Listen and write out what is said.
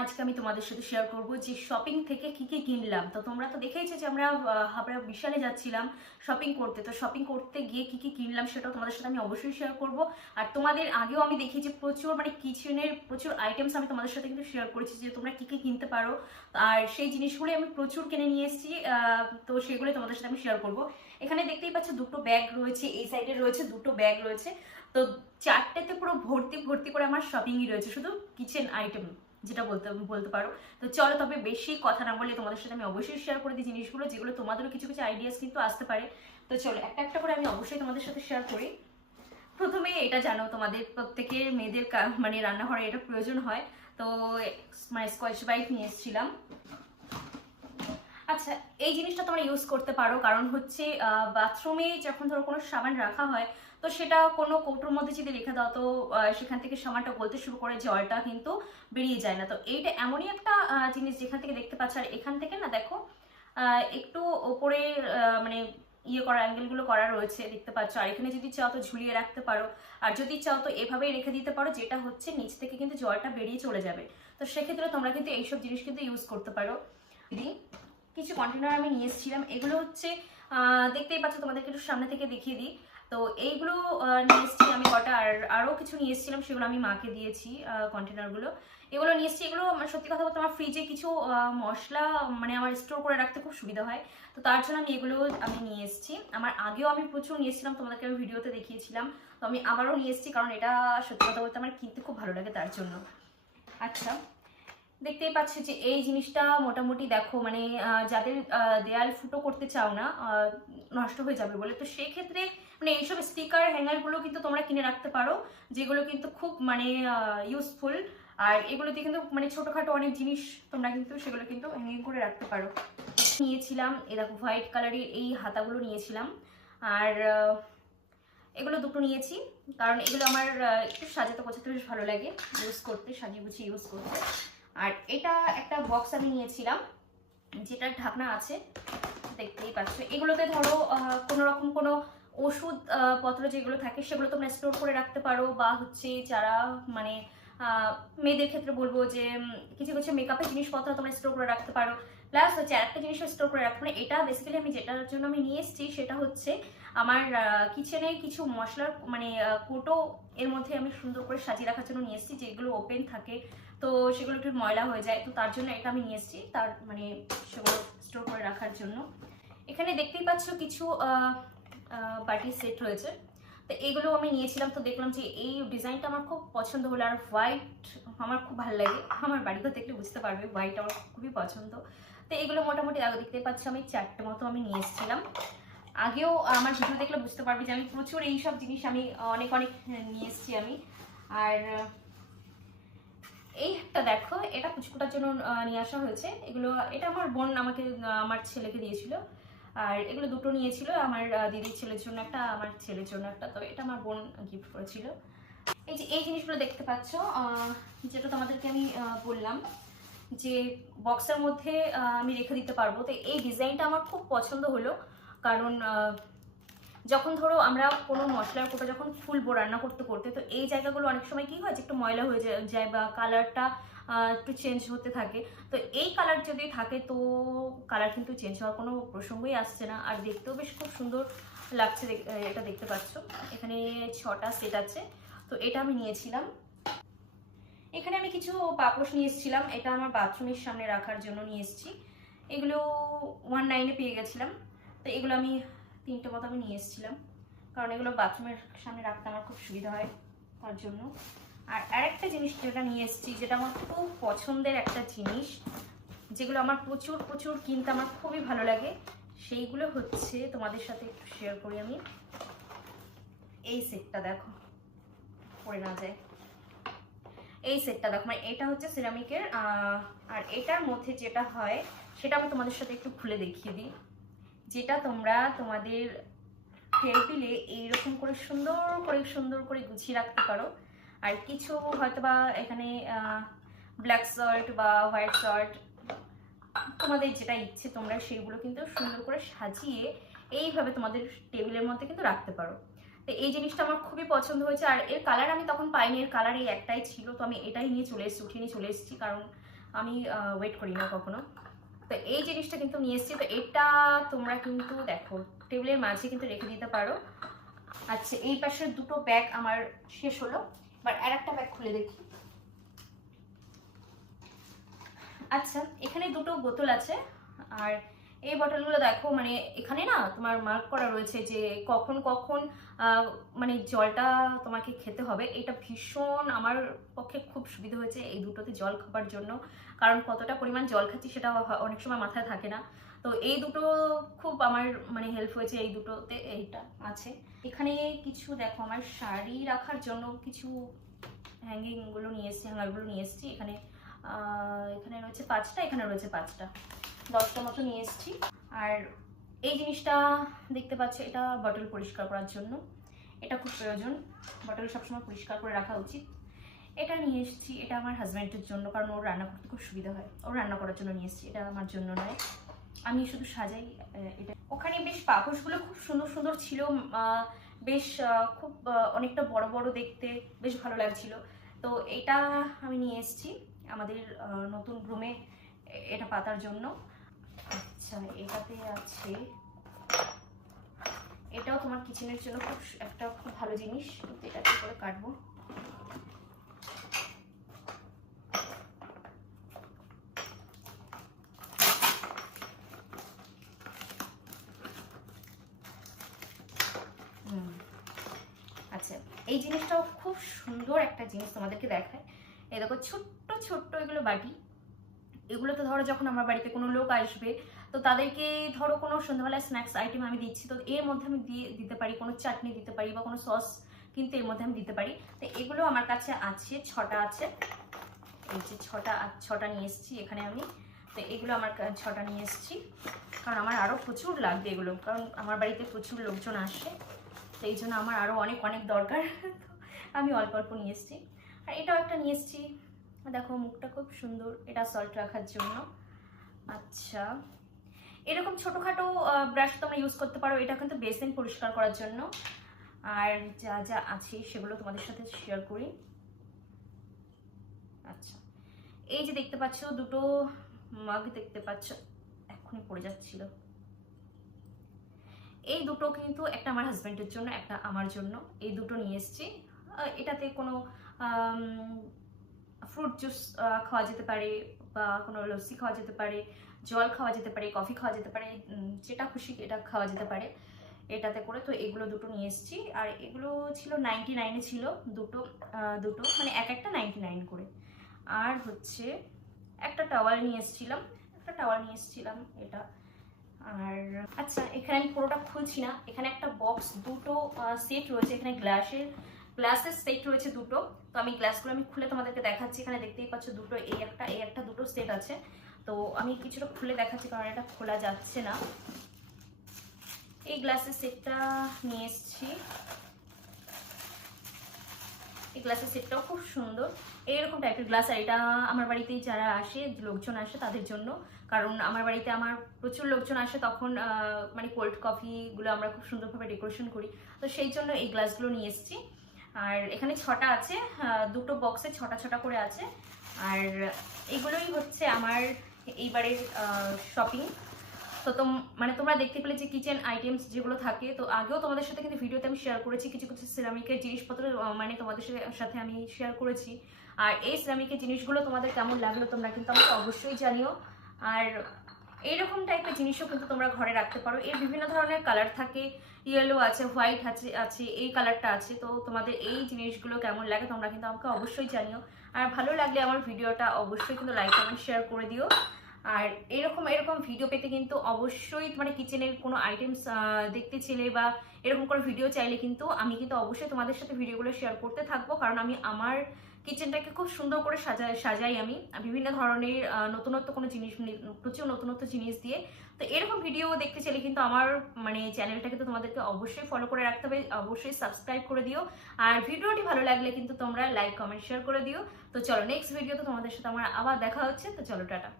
আজকে আমি তোমাদের সাথে শেয়ার করব যে শপিং থেকে কি কি কিনলাম। তো তোমরা তো দেখেইছো যে আমরা বিশালে যাচ্ছিলাম শপিং করতে। তো শপিং করতে গিয়ে কি কি কিনলাম সেটাও তোমাদের সাথে আমি অবশ্যই শেয়ার করব। আর তোমাদের আগেও আমি দেখি যে প্রচুর কিচেনের প্রচুর আইটেমস আমি তোমাদের সাথে কিন্তু শেয়ার করেছি যে তোমরা কি কি কিনতে পারো। আর সেই জিনিসগুলো আমি প্রচুর কিনে নিয়ে এসেছি। তো সেগুলো তোমাদের সাথে আমি শেয়ার করব। এখানে দেখতেই পাচ্ছ দুটো ব্যাগ রয়েছে, এই সাইডে রয়েছে দুটো ব্যাগ রয়েছে। তো চারটেতে পুরো ভর্তি ভর্তি করে আমার শপিংই রয়েছে, শুধু কিচেন আইটেম যেটা বলতে বলতে পারো। তো চলো তবে বেশি কথা না বলে তোমাদের সাথে আমি অবশ্যই শেয়ার করে দিই জিনিসগুলো, যেগুলো তোমাদেরও কিছু কিছু আইডিয়াস কিন্তু আসতে পারে। তো চলো একটা একটা করে আমি অবশ্যই তোমাদের সাথে শেয়ার করি। প্রথমে এটা জানো তোমাদের প্রত্যেকের মেয়েদের রান্নাঘরে এটা প্রয়োজন হয়। তো স্কচ ব্রাইট নিয়ে এসেছিলাম। আচ্ছা, এই জিনিসটা তোমরা ইউজ করতে পারো, কারণ হচ্ছে বাথরুমে যখন ধরো কোনো সাবান রাখা হয় তো সেটা কোনো কৌটোর মধ্যে যদি রেখে দাও তো সেখান থেকে সাবানটা গলতে শুরু করে, জলটা কিন্তু বেরিয়ে যায় না। তো এইটা এমনই একটা জিনিস যেখান থেকে দেখতে পাচ্ছ। আর এখান থেকে না দেখো একটু ওপরে মানে ইয়ে করা অ্যাঙ্গেলগুলো করা রয়েছে দেখতে পাচ্ছ। আর এখানে যদি চাও তো ঝুলিয়ে রাখতে পারো, আর যদি চাও তো এভাবেই রেখে দিতে পারো, যেটা হচ্ছে নিচ থেকে কিন্তু জলটা বেরিয়ে চলে যাবে। তো সেক্ষেত্রে তোমরা কিন্তু এইসব জিনিস কিন্তু ইউজ করতে পারো। কিছু কন্টেনার আমি নিয়ে এসেছিলাম, এগুলো হচ্ছে দেখতেই পাচ্ছ, তোমাদেরকে একটু সামনে থেকে দেখিয়ে দিই। তো এইগুলো নিয়ে এসেছি আমি কটা, আর আরও কিছু নিয়ে এসেছিলাম, সেগুলো আমি মাকে দিয়েছি। কন্টেনারগুলো এগুলো নিয়ে এসেছি। এগুলো সত্যি কথা বলতে আমার ফ্রিজে কিছু মশলা আমার স্টোর করে রাখতে খুব সুবিধা হয়। তো তার জন্য আমি নিয়ে এসেছি। আমার আগেও আমি প্রচুর নিয়ে এসেছিলাম, তোমাদেরকে আমি ভিডিওতে দেখিয়েছিলাম। তো আমি আবারও নিয়ে এসেছি, কারণ এটা সত্যি কথা বলতে আমার কিনতে খুব ভালো লাগে তার জন্য। আচ্ছা, দেখতেই পাচ্ছি যে এই জিনিসটা মোটামুটি দেখো যাদের দেয়াল ফুটো করতে চাও না নষ্ট হয়ে যাবে বলে, তো সেই ক্ষেত্রে এইসব স্টিকার হ্যাঙ্গারগুলো কিন্তু তোমরা কিনে রাখতে পারো, যেগুলো কিন্তু খুব ইউজফুল। আর এগুলোতে কিন্তু ছোটখাটো অনেক জিনিস তোমরা কিন্তু সেগুলো কিন্তু হ্যাঙ্গিং করে রাখতে পারো। নিয়েছিলাম এই দেখো হোয়াইট কালারের এই হাতাগুলো নিয়েছিলাম। আর এগুলো দুটো নিয়েছি, কারণ এগুলো আমার একটু সাজাতে গোছাতে বেশ ভালো লাগে ইউজ করতে, সাজিয়ে গুছিয়ে ইউজ করতে। আর এটা একটা বক্স আমি নিয়েছিলাম, যেটার ঢাকনা আছে, দেখতেই পাচ্ছ। এগুলোতে ধরো কোনো রকম কোনো ওষুধ পত্র যেগুলো থাকে সেগুলো তোমরা স্টোর করে রাখতে পারো, বা হচ্ছে যারা মেয়েদের ক্ষেত্রে বলবো যে কিছু কিছু মেকআপের জিনিসপত্র তোমরা স্টোর করে রাখতে পারো। প্লাস হচ্ছে আরেকটা জিনিসও স্টোর করে রাখতে পারো। এটা বেসিক্যালি আমি যেটার জন্য আমি নিয়ে এসেছি সেটা হচ্ছে আমার কিচেনে কিছু মশলার কোটো এর মধ্যে আমি সুন্দর করে সাজিয়ে রাখার জন্য নিয়ে এসেছি, যেগুলো ওপেন থাকে তো সেগুলো একটু ময়লা হয়ে যায়। তো তার জন্য এটা আমি নিয়ে এসেছি, তার সেগুলো স্টোর করে রাখার জন্য। এখানে দেখতেই পাচ্ছ কিছু বাটি সেট রয়েছে, তো এইগুলো আমি নিয়েছিলাম। তো দেখলাম যে এই ডিজাইনটা আমার খুব পছন্দ হলো, আর হোয়াইট আমার খুব ভালো লাগে। আমার বাড়িতে দেখলে বুঝতে পারবে হোয়াইট আমার খুবই পছন্দ। তো এগুলো মোটামুটি আগে দেখতেই পাচ্ছ আমি চারটে মতো আমি নিয়ে এসেছিলাম। আগেও আমার ভিডিও দেখলে বুঝতে পারবে যে আমি প্রচুর এইসব জিনিস আমি অনেক অনেক নিয়ে এসেছি আমি। আর এই একটা দেখো, এটা পুচকুটার জন্য নিয়ে আসা হয়েছে। এটা আমার বোন আমাকে আমার ছেলেকে দিয়েছিল। আর এগুলো দুটো নিয়েছিল, আমার দিদির ছেলের জন্য একটা, আমার ছেলের জন্য একটা। তো এটা আমার বোন গিফট করেছিল। এই যে এই জিনিসগুলো দেখতে পাচ্ছ, যেটা তোমাদেরকে আমি বললাম যে বক্সের মধ্যে আমি রেখে দিতে পারবো। তো এই ডিজাইনটা আমার খুব পছন্দ হলো, কারণ যখন ধরো আমরা কোনো মশলার কোটা যখন ফুলবো রান্না করতে করতে, তো এই জায়গাগুলো অনেক সময় কি হয় যে একটু ময়লা হয়ে যায় বা কালারটা একটু চেঞ্জ হতে থাকে। তো এই কালার যদি থাকে তো কালার কিন্তু চেঞ্জ হওয়ার কোনো প্রসঙ্গই আসছে না, আর দেখতেও বেশ খুব সুন্দর লাগছে। এটা দেখতে পাচ্ছ এখানে 6টা সেট আছে। তো এটা আমি নিয়েছিলাম। এখানে আমি কিছু পাপোশ নিয়ে এসেছিলাম, এটা আমার বাথরুমের সামনে রাখার জন্য নিয়ে এসেছি। এগুলো 19-এ পেয়ে গেছিলাম। তো এগুলো আমি 3টে মতো আমি নিয়ে এসেছিলাম, কারণ এগুলো বাথরুমের সামনে রাখতে আমার খুব সুবিধা হয় তার জন্য। আর আরেকটা জিনিস যেটা নিয়ে এসেছি, যেটা আমার খুব পছন্দের একটা জিনিস, যেগুলো আমার প্রচুর প্রচুর কিনতে আমার খুবই ভালো লাগে, সেইগুলো হচ্ছে তোমাদের সাথে একটু শেয়ার করি আমি। এই সেটটা দেখো, পড়ে না যায়। এই সেটটা দেখো, এটা হচ্ছে সিরামিকের। আর এটার মধ্যে যেটা হয় সেটা আমি তোমাদের সাথে একটু খুলে দেখিয়ে দিই, যেটা তোমরা তোমাদের টেবিলে এইরকম করে সুন্দর করে গুছিয়ে রাখতে পারো। আর কিছু হয়তোবা এখানে ব্ল্যাক সল্ট বা হোয়াইট সল্ট, তোমাদের যেটা ইচ্ছে তোমরা সেইগুলো কিন্তু সুন্দর করে সাজিয়ে এইভাবে তোমাদের টেবিলের মধ্যে কিন্তু রাখতে পারো। তো এই জিনিসটা আমার খুবই পছন্দ হয়েছে। আর এর কালার আমি তখন পাইনি, এর কালার এই একটাই ছিল। তো আমি এটাই নিয়ে চলে এসেছি, উঠিয়ে নিয়ে চলে এসেছি, কারণ আমি ওয়েট করি না কখনো। তো এই জিনিসটা কিন্তু নিয়ে এসেছি। তো এটা তোমরা কিন্তু দেখো টেবিলের মাঝে কিন্তু রেখে দিতে পারো। আচ্ছা, এই পাশের দুটো ব্যাগ আমার শেষ হলো, এবার আর একটা ব্যাগ খুলে দেখি। আচ্ছা, এখানে দুটো বোতল আছে, আর এই বটলগুলো দেখো মানে এখানে না তোমার মার্ক করা রয়েছে যে কখন কখন মানে জলটা তোমাকে খেতে হবে। এটা ভীষণ আমার পক্ষে খুব সুবিধা হয়েছে এই দুটোতে জল খাবার জন্য, কারণ কতটা পরিমাণ জল খাচ্ছি সেটা অনেক সময় মাথায় থাকে না। তো এই দুটো খুব আমার মানে হেল্প হয়েছে এই দুটোতে। এইটা আছে এখানে কিছু দেখো আমার শাড়ি রাখার জন্য কিছু হ্যাঙ্গিংগুলো নিয়ে এসেছি, হ্যাঙ্গারগুলো নিয়ে এসেছি। এখানে এখানে রয়েছে 5টা, এখানে রয়েছে 5টা, 10টা মতো নিয়ে এসেছি। আর এই জিনিসটা দেখতে পাচ্ছ, এটা বটল পরিষ্কার করার জন্য, এটা খুব প্রয়োজন, বটল সবসময় পরিষ্কার করে রাখা উচিত। এটা নিয়ে এসেছি, এটা আমার হাজব্যান্ডের জন্য, কারণ ওর রান্না করতে খুব সুবিধা হয়, ওর রান্না করার জন্য নিয়ে এসেছি, এটা আমার জন্য নয়, আমি শুধু সাজাই এটা। ওখানে বেশ পাপোশগুলো খুব সুন্দর সুন্দর ছিল, বেশ খুব অনেকটা বড় বড় দেখতে, বেশ ভালো লাগছিল। তো এটা আমি নিয়ে এসেছি আমাদের নতুন রুমে এটা পাতার জন্য। আচ্ছা, এটাতে আছে, এটাও তোমার কিচেনের জন্য খুব একটা খুব ভালো জিনিস, কিন্তু এটা কি করে কাটবো। আচ্ছা, এই জিনিসটাও খুব সুন্দর একটা জিনিস তোমাদেরকে দেখায়। এই দেখো ছোট্ট ছোট্ট এগুলো বাটি, এগুলো তো ধরো যখন আমার বাড়িতে কোনো লোক আসবে, তো তাদেরকে ধরো কোনো সন্ধ্যাবেলায় স্ন্যাক্স আইটেম আমি দিচ্ছি, তো এর মধ্যে আমি দিতে পারি, কোনো চাটনি দিতে পারি বা কোনো সস কিন্তু এর মধ্যে আমি দিতে পারি। তো এগুলো আমার কাছে আছে, 6টা আছে, এই যে 6টা নিয়ে এসেছি এখানে আমি। তো এগুলো আমার 6টা নিয়ে এসেছি, কারণ আমার আরও প্রচুর লাগবে এগুলো, কারণ আমার বাড়িতে প্রচুর লোকজন আসে, তো এই জন্য আমার আরও অনেক অনেক দরকার। আমি অল্প অল্প নিয়ে এসেছি। আর এটাও একটা নিয়ে এসেছি, দেখো মুখটা খুব সুন্দর, এটা সল্ট রাখার জন্য। আচ্ছা, এরকম ছোটোখাটো ব্রাশ তোমরা ইউজ করতে পারো, এটা কিন্তু বেসিন পরিষ্কার করার জন্য। আর যা যা আছে সেগুলো তোমাদের সাথে শেয়ার করি। আচ্ছা, এই যে দেখতে পাচ্ছ দুটো মাগ দেখতে পাচ্ছ, এখনই পড়ে যাচ্ছিল, এই দুটো কিন্তু একটা আমার হাজব্যান্ডের জন্য, একটা আমার জন্য, এই দুটো নিয়ে এসেছি। এটাতে কোনো ফ্রুট জুস খাওয়া যেতে পারে, বা কোনো লস্যি খাওয়া যেতে পারে, জল খাওয়া যেতে পারে, কফি খাওয়া যেতে পারে, যেটা খুশি এটা খাওয়া যেতে পারে এটাতে করে। তো এগুলো দুটো নিয়ে এসেছি, আর এগুলো ছিল 99-এ ছিল, দুটো দুটো মানে এক একটা 99 করে। আর হচ্ছে একটা টাওয়াল নিয়ে এসেছিলাম, এটা। আর আচ্ছা, এখানে আমি পুরোটা খুলছি না, এখানে একটা বক্স, দুটো সেট রয়েছে, এখানে গ্লাসের সেট রয়েছে দুটো। তো আমি গ্লাসগুলো আমি খুলে তোমাদেরকে দেখাচ্ছি, এখানে দেখতেই পাচ্ছ দুটো, এই একটা দুটো সেট আছে। তো আমি কিছুটা খুলে দেখাচ্ছি, কারণ এটা খোলা যাচ্ছে না। এই গ্লাসের সেটটা নিয়ে এসেছি, এই গ্লাসের সেটটাও খুব সুন্দর, এইরকম টাইপের গ্লাস। আর এটা আমার বাড়িতে যারা আসে, লোকজন আসে তাদের জন্য, কারণ আমার বাড়িতে আমার প্রচুর লোকজন আসে, তখন মানে কোল্ড কফিগুলো আমরা খুব সুন্দরভাবে ডেকোরেশন করি, তো সেই জন্য এই গ্লাসগুলো নিয়ে এসেছি। আর এখানে 6টা আছে, দুটো বক্সে 6টা করে আছে। আর এগুলোই হচ্ছে আমার এইবারের শপিং। তো মানে তোমরা দেখতে পেলে যে কিচেন আইটেমস যেগুলো থাকে, তো আগেও তোমাদের সাথে কিন্তু ভিডিওতে আমি শেয়ার করেছি কিছু কিছু সিরামিকের জিনিসপত্র, মানে তোমাদের সাথে আমি শেয়ার করেছি। আর এই সিরামিকের জিনিসগুলো তোমাদের কেমন লাগলো তোমরা কিন্তু আমাকে অবশ্যই জানিও। আর এইরকম টাইপের জিনিসও কিন্তু তোমরা ঘরে রাখতে পারো, এর বিভিন্ন ধরনের কালার থাকে, ইয়েলো আছে, হোয়াইট আছে, এই কালারটা আছে। তো তোমাদের এই জিনিসগুলো কেমন লাগে তোমরা কিন্তু আমাকে অবশ্যই জানিও। আর ভালো লাগলে আমার ভিডিওটা অবশ্যই কিন্তু লাইক কমেন্ট শেয়ার করে দিও। আর এরকম ভিডিও পেতে কিন্তু অবশ্যই মানে কিচেনের কোনো আইটেমস দেখতে চাইলে বা এরকম কোনো ভিডিও চাইলে কিন্তু আমি কিন্তু অবশ্যই তোমাদের সাথে ভিডিওগুলো শেয়ার করতে থাকবো, কারণ আমি আমার কিচেনটাকে খুব সুন্দর করে সাজাই আমি বিভিন্ন ধরনের নতুনত্ব কোনো জিনিস, প্রচুর নতুনত্ব জিনিস দিয়ে। তো এরকম ভিডিও দেখতে চাইলে কিন্তু আমার মানে চ্যানেলটাকে তো তোমাদেরকে অবশ্যই ফলো করে রাখতে হবে, অবশ্যই সাবস্ক্রাইব করে দিও। আর ভিডিওটি ভালো লাগলে কিন্তু তোমরা লাইক কমেন্ট শেয়ার করে দিও। তো চলো নেক্সট ভিডিওতে তোমাদের সাথে আমার আবার দেখা হচ্ছে, তো চলো টাটা।